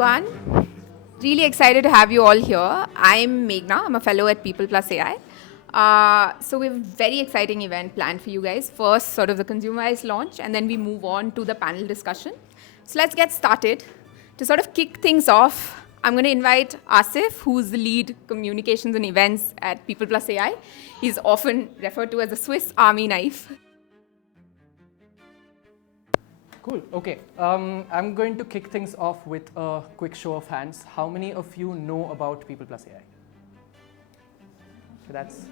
everyone. Really excited to have you all here. I'm Meghna. I'm a fellow at People+ai. So we have a very exciting event planned for you guys. First, sort of the ConsumeWise launch, and then we move on to the panel discussion. So let's get started. To sort of kick things off, I'm going to invite Asif, who's the lead communications and events at People+ai. He's often referred to as the Swiss Army knife. Cool. Okay. I'm going to kick things off with a quick show of hands. How many of you know about People+ai? So that's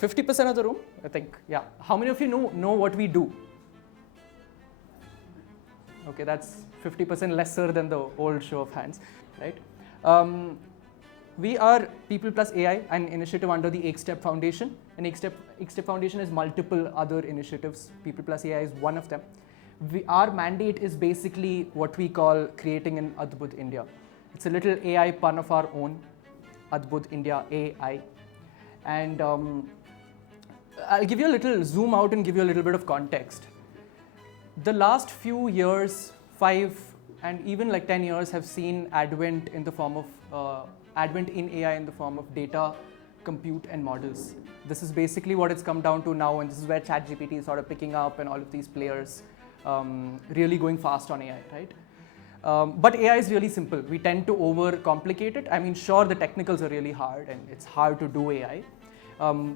50% of the room, I think. Yeah. How many of you know what we do? Okay, that's 50% lesser than the old show of hands, right? We are People+ai, an initiative under the Ekstep Foundation. And Ekstep Foundation has multiple other initiatives. People+ai is one of them. Our mandate is basically what we call creating an Adbhut India. It's a little AI pun of our own, Adbhut India AI. And I'll give you a little zoom out and give you a little bit of context. The last few years, 5 and even like 10 years, have seen advent in the form of advent in AI in the form of data, compute, and models. This is basically what it's come down to now, and this is where ChatGPT is sort of picking up, and all of these players really going fast on AI, right? But AI is really simple. We tend to overcomplicate it. I mean, sure, the technicals are really hard, and it's hard to do AI,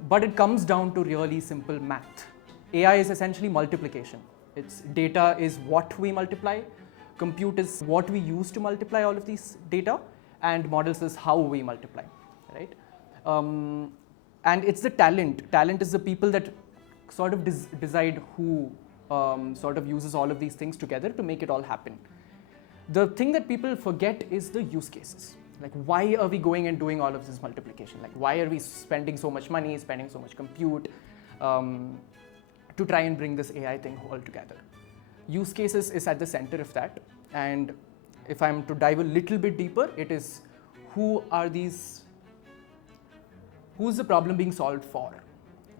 but it comes down to really simple math. AI is essentially multiplication. It's data is what we multiply, compute is what we use to multiply all of these data, and models is how we multiply, right? And it's the talent. Talent is the people that sort of decide who sort of uses all of these things together to make it all happen. The thing that people forget is the use cases. Like, why are we going and doing all of this multiplication? Like, why are we spending so much money, spending so much compute to try and bring this AI thing all together? Use cases is at the center of that. And if I'm to dive a little bit deeper, it is who's the problem being solved for,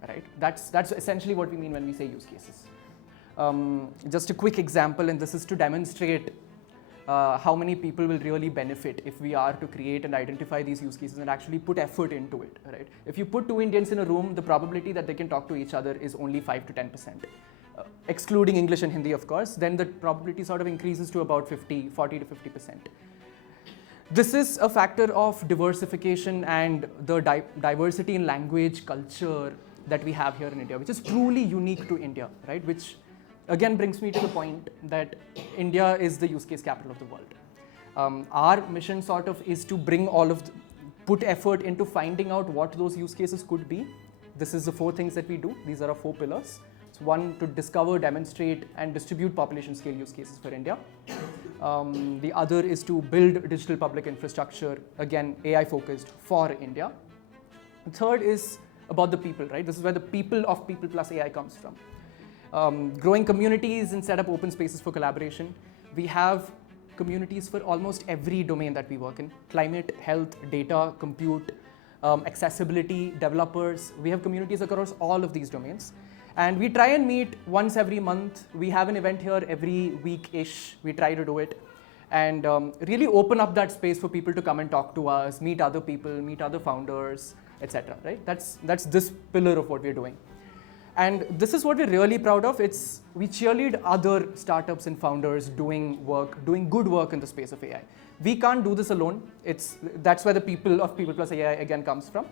right? That's essentially what we mean when we say use cases. Just a quick example, and this is to demonstrate how many people will really benefit if we are to create and identify these use cases and actually put effort into it, right? If you put 2 Indians in a room, the probability that they can talk to each other is only 5 to 10%. Excluding English and Hindi, of course, then the probability sort of increases to about 40 to 50%. This is a factor of diversification and the diversity in language, culture that we have here in India, which is truly unique to India, right? Which again brings me to the point that India is the use case capital of the world. Our mission sort of is to bring put effort into finding out what those use cases could be. This is the 4 things that we do. These are our 4 pillars. It's 1, to discover, demonstrate, and distribute population scale use cases for India. The other is to build digital public infrastructure, again, AI focused for India. The third is about the people, right? This is where the people of People+ai comes from. Growing communities and set up open spaces for collaboration. We have communities for almost every domain that we work in: climate, health, data, compute, accessibility, developers. We have communities across all of these domains. And we try and meet once every month. We have an event here every week-ish. We try to do it and really open up that space for people to come and talk to us, meet other people, meet other founders, etc. Right? That's this pillar of what we're doing. And this is what we're really proud of. We cheerlead other startups and founders doing good work in the space of AI. We can't do this alone. That's where the people of People+ai again comes from.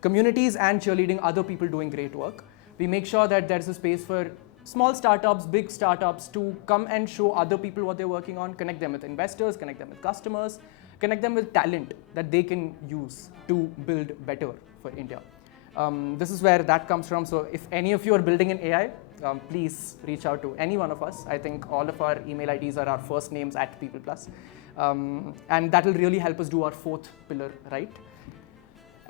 Communities and cheerleading other people doing great work. We make sure that there's a space for small startups, big startups to come and show other people what they're working on, connect them with investors, connect them with customers, connect them with talent that they can use to build better for India. This is where that comes from. So if any of you are building an AI, please reach out to any one of us. I think all of our email IDs are our first names at People+. And that will really help us do our 4th pillar, right?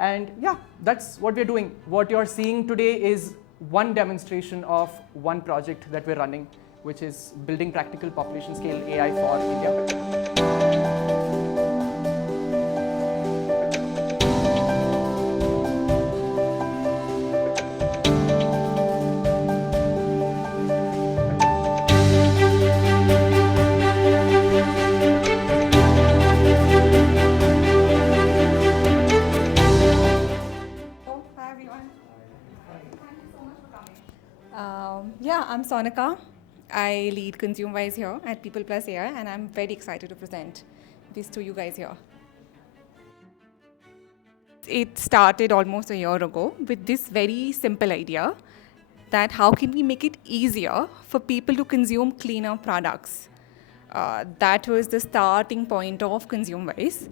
And yeah, that's what we're doing. What you're seeing today is one demonstration of one project that we're running, which is building practical population scale AI for India. Yeah, I'm Sonika. I lead ConsumeWise here at People+ai, and I'm very excited to present this to you guys here. It started almost a year ago with this very simple idea that how can we make it easier for people to consume cleaner products. That was the starting point of ConsumeWise.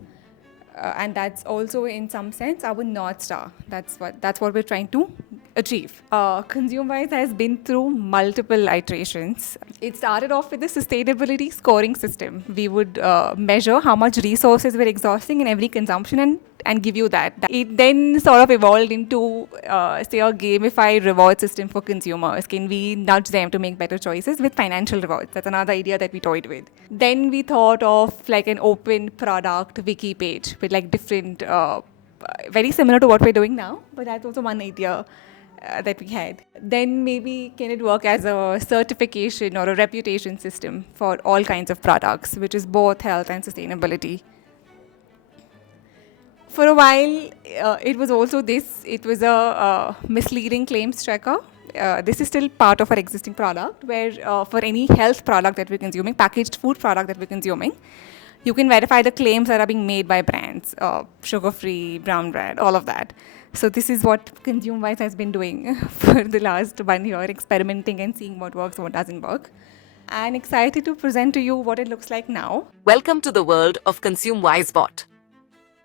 And that's also, in some sense, our North Star. That's what we're trying to achieve. ConsumeWise has been through multiple iterations. It started off with the sustainability scoring system. We would measure how much resources we're exhausting in every consumption and give you that. It then sort of evolved into, say, a gamified reward system for consumers. Can we nudge them to make better choices with financial rewards? That's another idea that we toyed with. Then we thought of like an open product wiki page with like different, very similar to what we're doing now, but that's also one idea that we had. Then maybe can it work as a certification or a reputation system for all kinds of products, which is both health and sustainability. For a while, it was also this. It was a misleading claims tracker. This is still part of our existing product, where for any health product that we're consuming, packaged food product that we're consuming, you can verify the claims that are being made by brands, sugar-free, brown bread, all of that. So this is what ConsumeWise has been doing for the last 1 year, experimenting and seeing what works, what doesn't work. And excited to present to you what it looks like now. Welcome to the world of ConsumeWise Bot.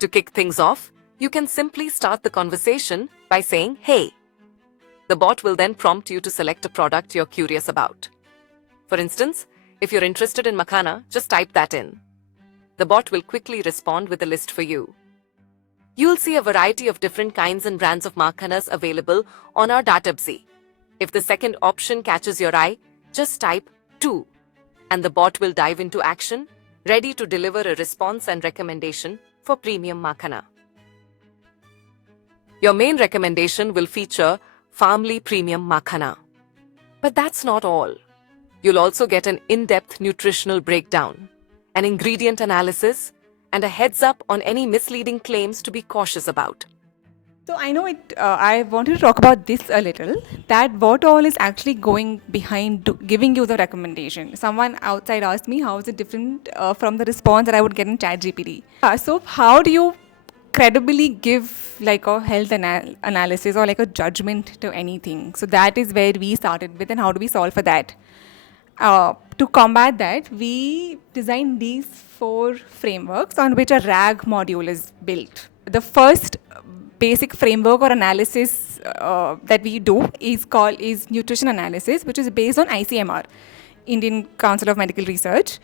To kick things off, you can simply start the conversation by saying, "Hey." The bot will then prompt you to select a product you're curious about. For instance, if you're interested in makhana, just type that in. The bot will quickly respond with a list for you. You'll see a variety of different kinds and brands of makhanas available on our database. If the second option catches your eye, just type 2, and the bot will dive into action, ready to deliver a response and recommendation for premium makhana. Your main recommendation will feature Farmly Premium Makhana. But that's not all. You'll also get an in-depth nutritional breakdown, an ingredient analysis, and a heads up on any misleading claims to be cautious about. So I know it. I wanted to talk about this a little. That what all is actually going behind giving you the recommendation. Someone outside asked me how is it different from the response that I would get in ChatGPT. So how do you credibly give like a health analysis or like a judgment to anything? So that is where we started with, and how do we solve for that? To combat that, we designed these 4 frameworks on which a RAG module is built. The first basic framework or analysis that we do is nutrition analysis, which is based on ICMR, Indian Council of Medical Research.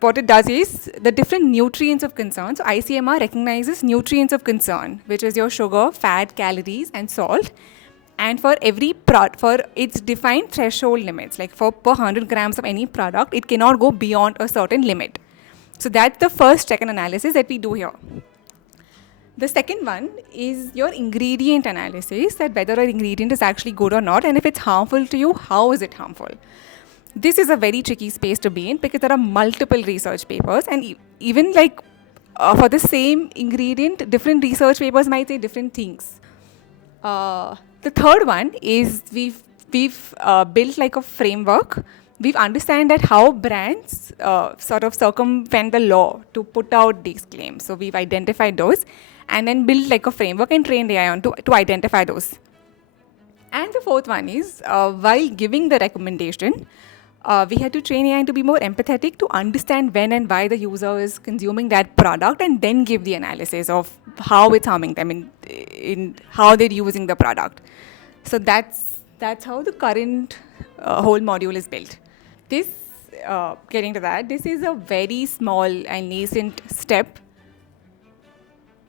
What it does is the different nutrients of concern. So ICMR recognizes nutrients of concern, which is your sugar, fat, calories, and salt. And for every for its defined threshold limits, like for per 100 grams of any product, it cannot go beyond a certain limit. So that's the first check and analysis that we do here. The second one is your ingredient analysis, that whether an ingredient is actually good or not, and if it's harmful to you, how is it harmful? This is a very tricky space to be in because there are multiple research papers, and even like for the same ingredient, different research papers might say different things. The third one is we've built like a framework. We've understand that how brands sort of circumvent the law to put out these claims. So we've identified those and then build like a framework and train AI on to identify those. And the fourth one is while giving the recommendation, we had to train AI to be more empathetic, to understand when and why the user is consuming that product, and then give the analysis of how it's harming them in how they're using the product. So that's how the current whole module is built. This, getting to that, this is a very small and nascent step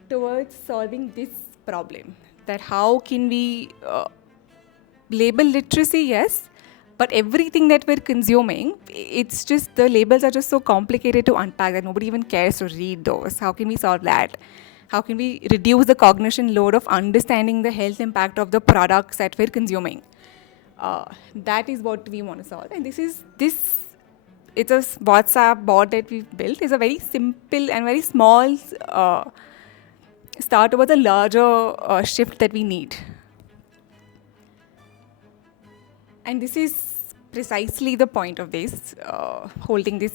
towards solving this problem. That how can we label literacy, yes, but everything that we're consuming, it's just the labels are just so complicated to unpack that nobody even cares to read those. How can we solve that? How can we reduce the cognition load of understanding the health impact of the products that we're consuming? That is what we want to solve. And it's a WhatsApp bot that we've built. It's a very simple and very small start towards a larger shift that we need. And this is precisely the point of this, holding this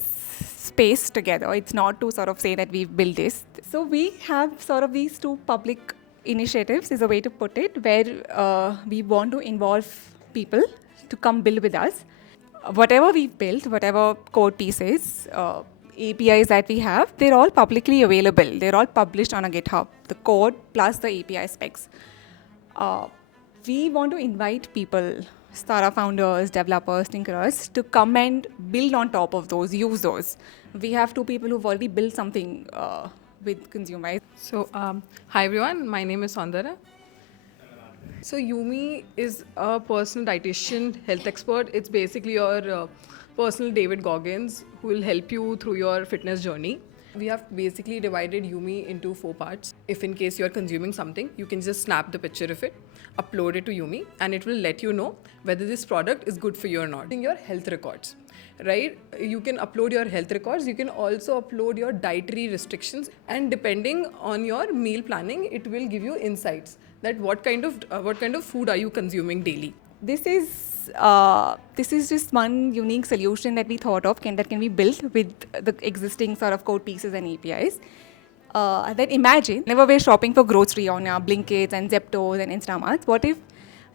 space together. It's not to sort of say that we've built this. So we have sort of these two public initiatives, is a way to put it, where we want to involve people to come build with us. Whatever we've built, whatever code pieces, APIs that we have, they're all publicly available. They're all published on a GitHub, the code plus the API specs. We want to invite people, startup founders, developers, tinkerers, to come and build on top of those, use those. We have two people who've already built something with ConsumeWise. So, hi everyone, my name is Sandhara. So, Yumi is a personal dietitian, health expert. It's basically your personal David Goggins who will help you through your fitness journey. We have basically divided Yumi into 4 parts. If in case you're consuming something, you can just snap the picture of it, upload it to Yumi, and it will let you know whether this product is good for you or not. In your health records, right? You can upload your health records. You can also upload your dietary restrictions, and depending on your meal planning, it will give you insights that what kind of food are you consuming daily. This is just one unique solution that we thought of that can be built with the existing sort of code pieces and APIs. Then imagine, whenever we're shopping for grocery on our Blinkits and Zeptos and Instamarts, what if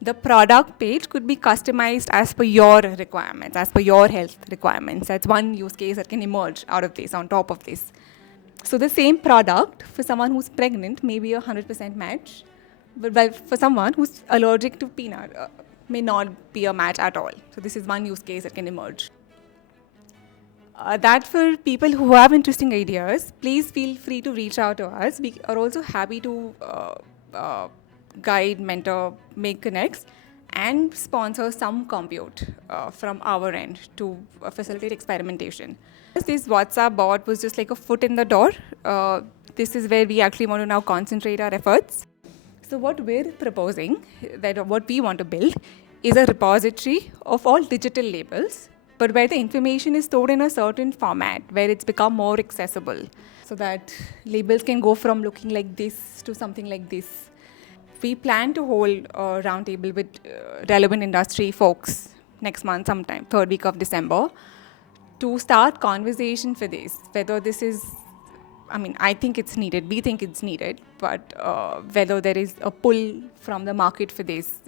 the product page could be customized as per your requirements, as per your health requirements? That's one use case that can emerge out of this, on top of this. So the same product for someone who's pregnant may be 100% match, but for someone who's allergic to peanut, may not be a match at all. So this is one use case that can emerge. That for people who have interesting ideas, please feel free to reach out to us. We are also happy to guide, mentor, make connects, and sponsor some compute from our end to facilitate experimentation. This WhatsApp bot was just like a foot in the door. This is where we actually want to now concentrate our efforts. So what we're proposing, that what we want to build, is a repository of all digital labels, but where the information is stored in a certain format, where it's become more accessible, so that labels can go from looking like this to something like this. We plan to hold a roundtable with relevant industry folks next month sometime, 3rd week of December, to start conversation for this, whether this is, I think it's needed, we think it's needed, but whether there is a pull from the market for this,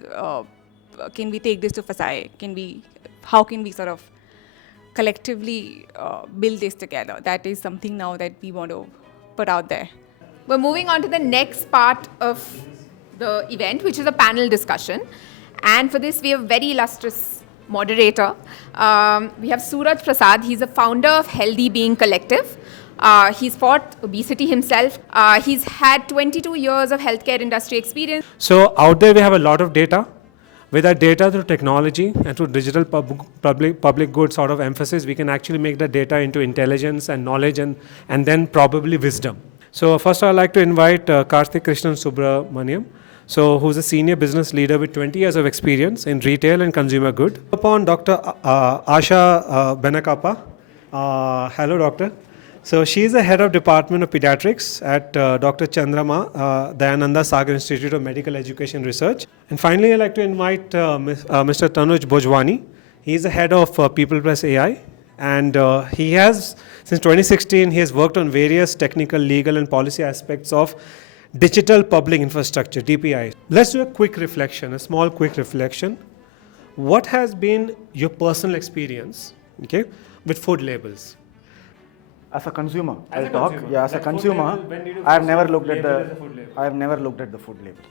can we take this to FSI? How can we sort of collectively build this together? That is something now that we want to put out there. We're moving on to the next part of the event, which is a panel discussion. And for this, we have a very illustrious moderator. We have Suraj Prasad. He's the founder of Healthy Being Collective. He's fought obesity himself. He's had 22 years of healthcare industry experience. So out there we have a lot of data. With that data, through technology and through digital public good sort of emphasis, we can actually make the data into intelligence and knowledge and then probably wisdom. So first I'd like to invite Karthik Krishnan Subramaniam, who's a senior business leader with 20 years of experience in retail and consumer good. Upon Dr. Asha Benakappa. Hello, doctor. So she is the head of Department of Pediatrics at Dr. Chandrama Dayananda Sagar Institute of Medical Education Research. And finally, I'd like to invite Mr. Tanuj Bhojwani. He is the head of People+ai, and he has, since 2016, he has worked on various technical, legal, and policy aspects of digital public infrastructure, DPI. Let's do a quick reflection, a small quick reflection. What has been your personal experience, okay, with food labels? As a consumer, I'll talk. Yeah, as a consumer, I have never looked at the food label.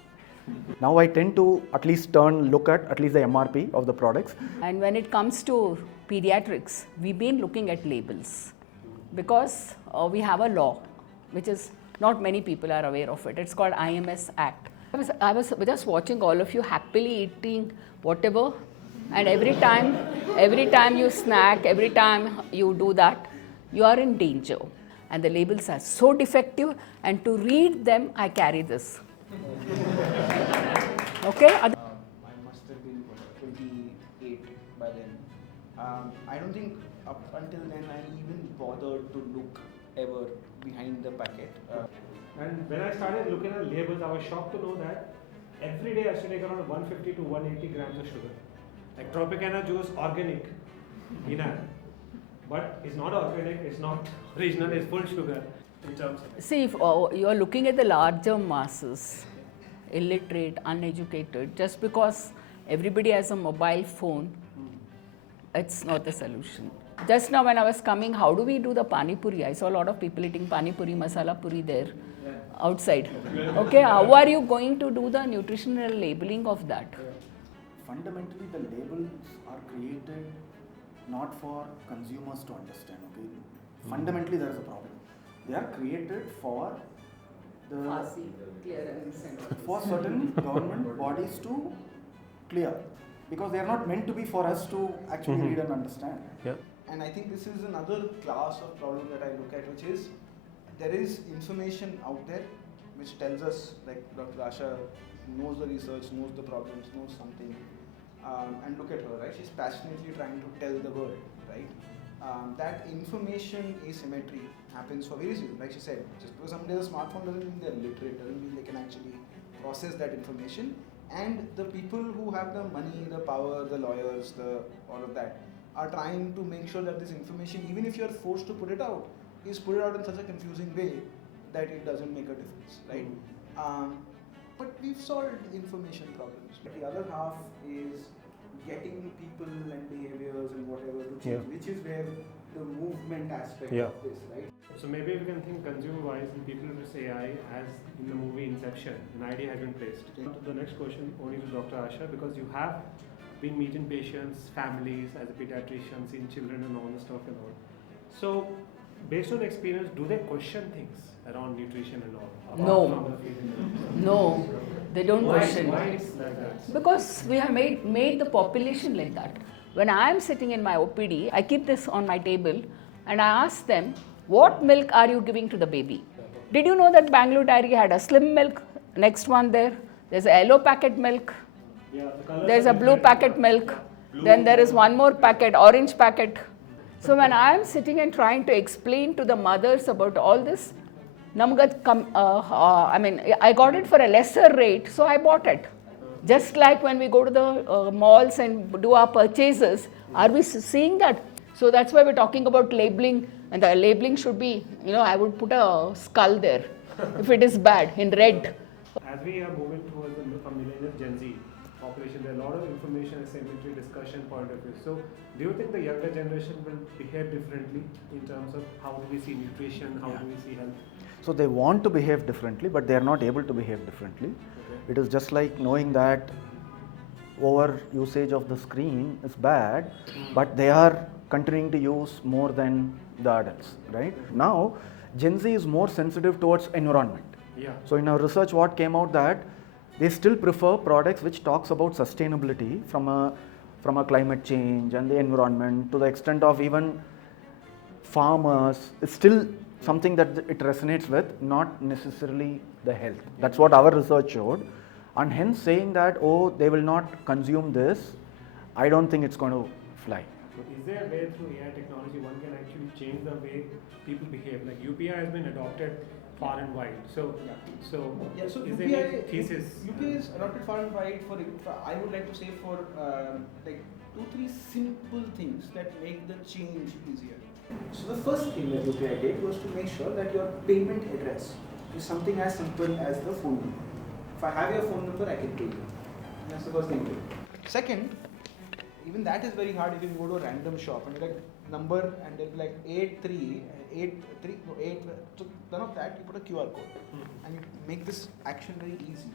Now I tend to at least look at least the MRP of the products. And when it comes to pediatrics, we've been looking at labels because we have a law, which is not many people are aware of it. It's called IMS Act. I was just watching all of you happily eating whatever, and every time you snack, every time you do that, you are in danger. And the labels are so defective, and to read them, I carry this. Okay? I must have been 28 by then. I don't think up until then I even bothered to look ever behind the packet. And when I started looking at labels, I was shocked to know that every day I used to take around 150 to 180 grams of sugar. Like Tropicana juice, organic, but it's not organic, it's not original, it's full sugar in terms of. See, if you are looking at the larger masses, illiterate, uneducated, just because everybody has a mobile phone, it's not the solution. Just now when I was coming, how do we do the pani puri? I saw a lot of people eating pani puri, masala puri there outside. Okay, how are you going to do the nutritional labeling of that? Fundamentally, the labels are created not for consumers to understand. Okay, fundamentally there is a problem. They are created for for certain government bodies to clear, because they are not meant to be for us to actually read and understand. Yeah. And I think this is another class of problem that I look at, which is there is information out there which tells us, like Dr. Asha knows the research, knows the problems, knows something, and look at her, right? She's passionately trying to tell the world, right? That information asymmetry happens for various reasons. Like she said, just because somebody has a smartphone doesn't mean they're literate, doesn't mean they can actually process that information. And the people who have the money, the power, the lawyers, all of that, are trying to make sure that this information, even if you're forced to put it out, is put it out in such a confusing way that it doesn't make a difference, right? But we've solved information problems. But the other half is getting people and behaviors and whatever to change, which is where the movement aspect of this, right? So maybe we can think ConsumeWise and People+ai as in the movie Inception, an idea has been placed. The next question only to Dr. Asha, because you have been meeting patients, families as a pediatrician, seen children and all the stuff and all. So based on experience, do they question things around nutrition and all? No. No, they don't question. Why it's like that? Because we have made the population like that. When I am sitting in my OPD, I keep this on my table and I ask them, what milk are you giving to the baby? Did you know that Bangalore Dairy had a slim milk? Next one there's a yellow packet milk. There's a blue packet milk. Then there is one more packet, orange packet. So when I am sitting and trying to explain to the mothers about all this, I got it for a lesser rate, so I bought it. Just like when we go to the malls and do our purchases, are we seeing that? So that's why we're talking about labeling, and the labeling should be, I would put a skull there if it is bad in red. As we are moving towards the millennial Gen Z population, there are a lot of information asymmetry discussion point of view. So do you think the younger generation will behave differently in terms of how do we see nutrition, how do we see health? So they want to behave differently, but they are not able to behave differently. Okay. It is just like knowing that over usage of the screen is bad, but they are continuing to use more than the adults, right? Now, Gen Z is more sensitive towards environment. Yeah. So in our research, what came out that they still prefer products which talks about sustainability from a climate change and the environment, to the extent of even farmers. It's still something that it resonates with, not necessarily the health. That's what our research showed. And hence saying that, oh, they will not consume this, I don't think it's going to fly. So is there a way through AI technology one can actually change the way people behave? Like UPI has been adopted far and wide. So is there any thesis? UPI is adopted far and wide for I would like to say for like 2-3 simple things that make the change easier. So the first thing that UPI did was to make sure that your payment address is something as simple as the phone number. If I have your phone number, I can pay you. That's the first thing. Second, even that is very hard if you go to a random shop and you like number and they'll be like 83838. So none of that, you put a QR code and you make this action very easy.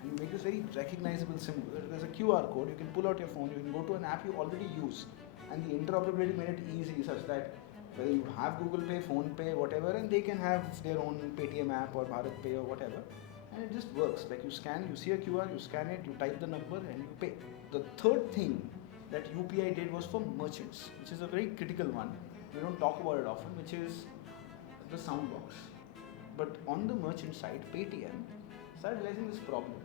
And you make this very recognizable symbol. There's a QR code, you can pull out your phone, you can go to an app you already use. And the interoperability made it easy such that whether you have Google Pay, Phone Pay, whatever, and they can have their own Paytm app or Bharat Pay or whatever, and it just works. Like you see a QR, you scan it, you type the number and you pay. The third thing that UPI did was for merchants, which is a very critical one. We don't talk about it often, which is the sound box. But on the merchant side, Paytm started realizing this problem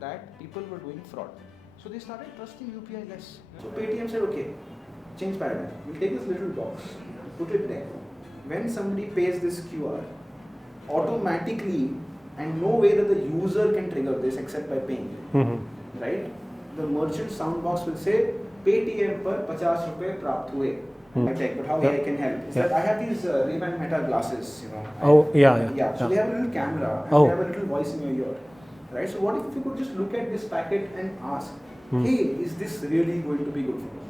that people were doing fraud. So they started trusting UPI less. So Paytm said, okay, change paradigm. We'll take this little box, put it there. When somebody pays this QR, automatically, and no way that the user can trigger this except by paying, right? the merchant soundbox will say Paytm पर 50 रुपए प्राप्त हुए. I check, but how AI can help is that I have these Ray-Ban Meta glasses, you know. Oh, Yeah. So they have a little camera and Oh. they have a little voice in your ear, right? So what if you could just look at this packet and ask, hey, is this really going to be good for me?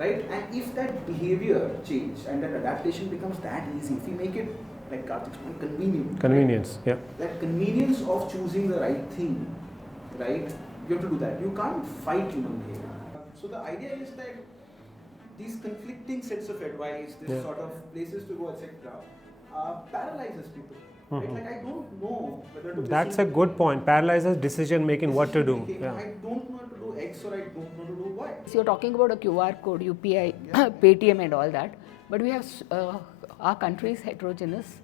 Right? And if that behavior change and that adaptation becomes that easy, if we make it like Karthik's point, convenient. Convenience, right? yeah. That convenience of choosing the right thing, right? You have to do that. You can't fight human behavior. So the idea is that these conflicting sets of advice, this sort of places to go, etc., paralyzes people. Right? Like I don't know whether to. That's a good point. Paralyzes decision making, what to do. Decision-making. Yeah. I don't know how to do X or I don't know to do Y. So you're talking about a QR code, UPI, Paytm and all that, but we have, our country is heterogeneous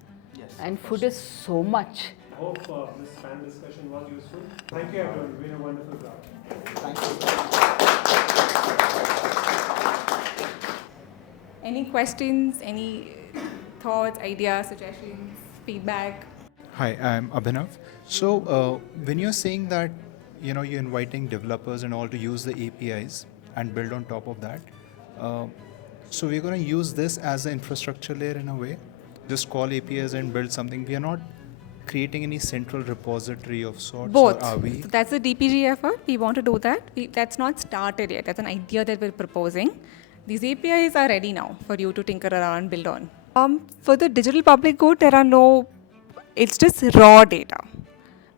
and food is so much. I hope this panel discussion was useful. Thank you everyone. It's been a wonderful crowd. Thank you. Any questions, any thoughts, ideas, suggestions, feedback? Hi, I'm Abhinav. So when you're saying that you're inviting developers and all to use the APIs and build on top of that, so we're going to use this as an infrastructure layer in a way. Just call APIs and build something. We are not creating any central repository of sorts. Both. Or are we? So that's the DPG effort. We want to do that. That's not started yet. That's an idea that we're proposing. These APIs are ready now for you to tinker around, build on. For the digital public good, it's just raw data,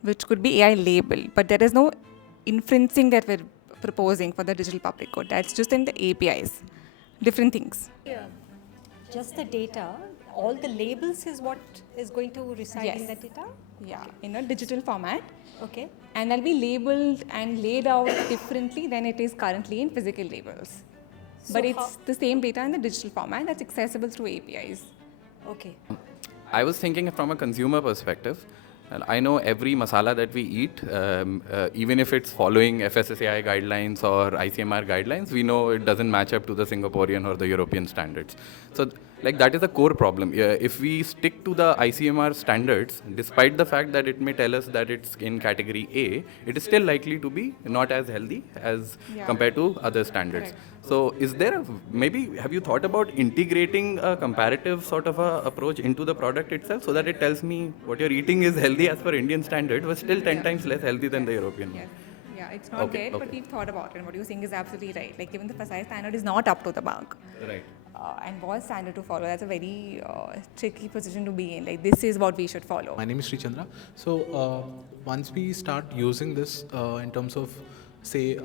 which could be AI labeled, but there is no inferencing that we're proposing for the digital public good. That's just in the APIs, different things. Yeah. Just the data, all the labels is what is going to reside in the data? Yeah, in a digital format. Okay. And they'll be labeled and laid out differently than it is currently in physical labels. But it's the same data in the digital format that's accessible through APIs. Okay. I was thinking from a consumer perspective, and I know every masala that we eat, even if it's following FSSAI guidelines or ICMR guidelines, we know it doesn't match up to the Singaporean or the European standards. So like that is a core problem. If we stick to the ICMR standards, despite the fact that it may tell us that it's in category A, it is still likely to be not as healthy as compared to other standards. Correct. So is there maybe have you thought about integrating a comparative sort of a approach into the product itself so that it tells me what you're eating is healthy as per Indian standard, but still 10 times less healthy than the European one? Yes. Yeah, it's not there, but we've thought about it. And what you're saying is absolutely right. Like, even the FSSAI standard is not up to the mark. Right. And was standard to follow. That's a very tricky position to be in. Like, this is what we should follow. My name is Sri Chandra. So once we start using this in terms of, say,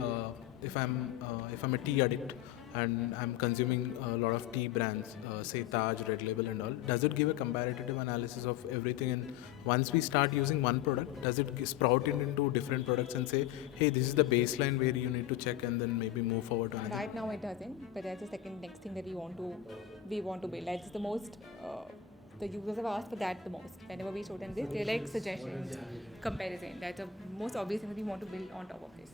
if I'm a tea addict and I'm consuming a lot of tea brands, say Taj, Red Label and all, does it give a comparative analysis of everything? And once we start using one product, does it sprout it into different products and say, hey, this is the baseline where you need to check and then maybe move forward to another? Right now it doesn't, but that's the next thing that we want to build. That's the most, the users have asked for that the most. Whenever we show them this, they're like suggestions, comparison. That's the most obvious thing that we want to build on top of this.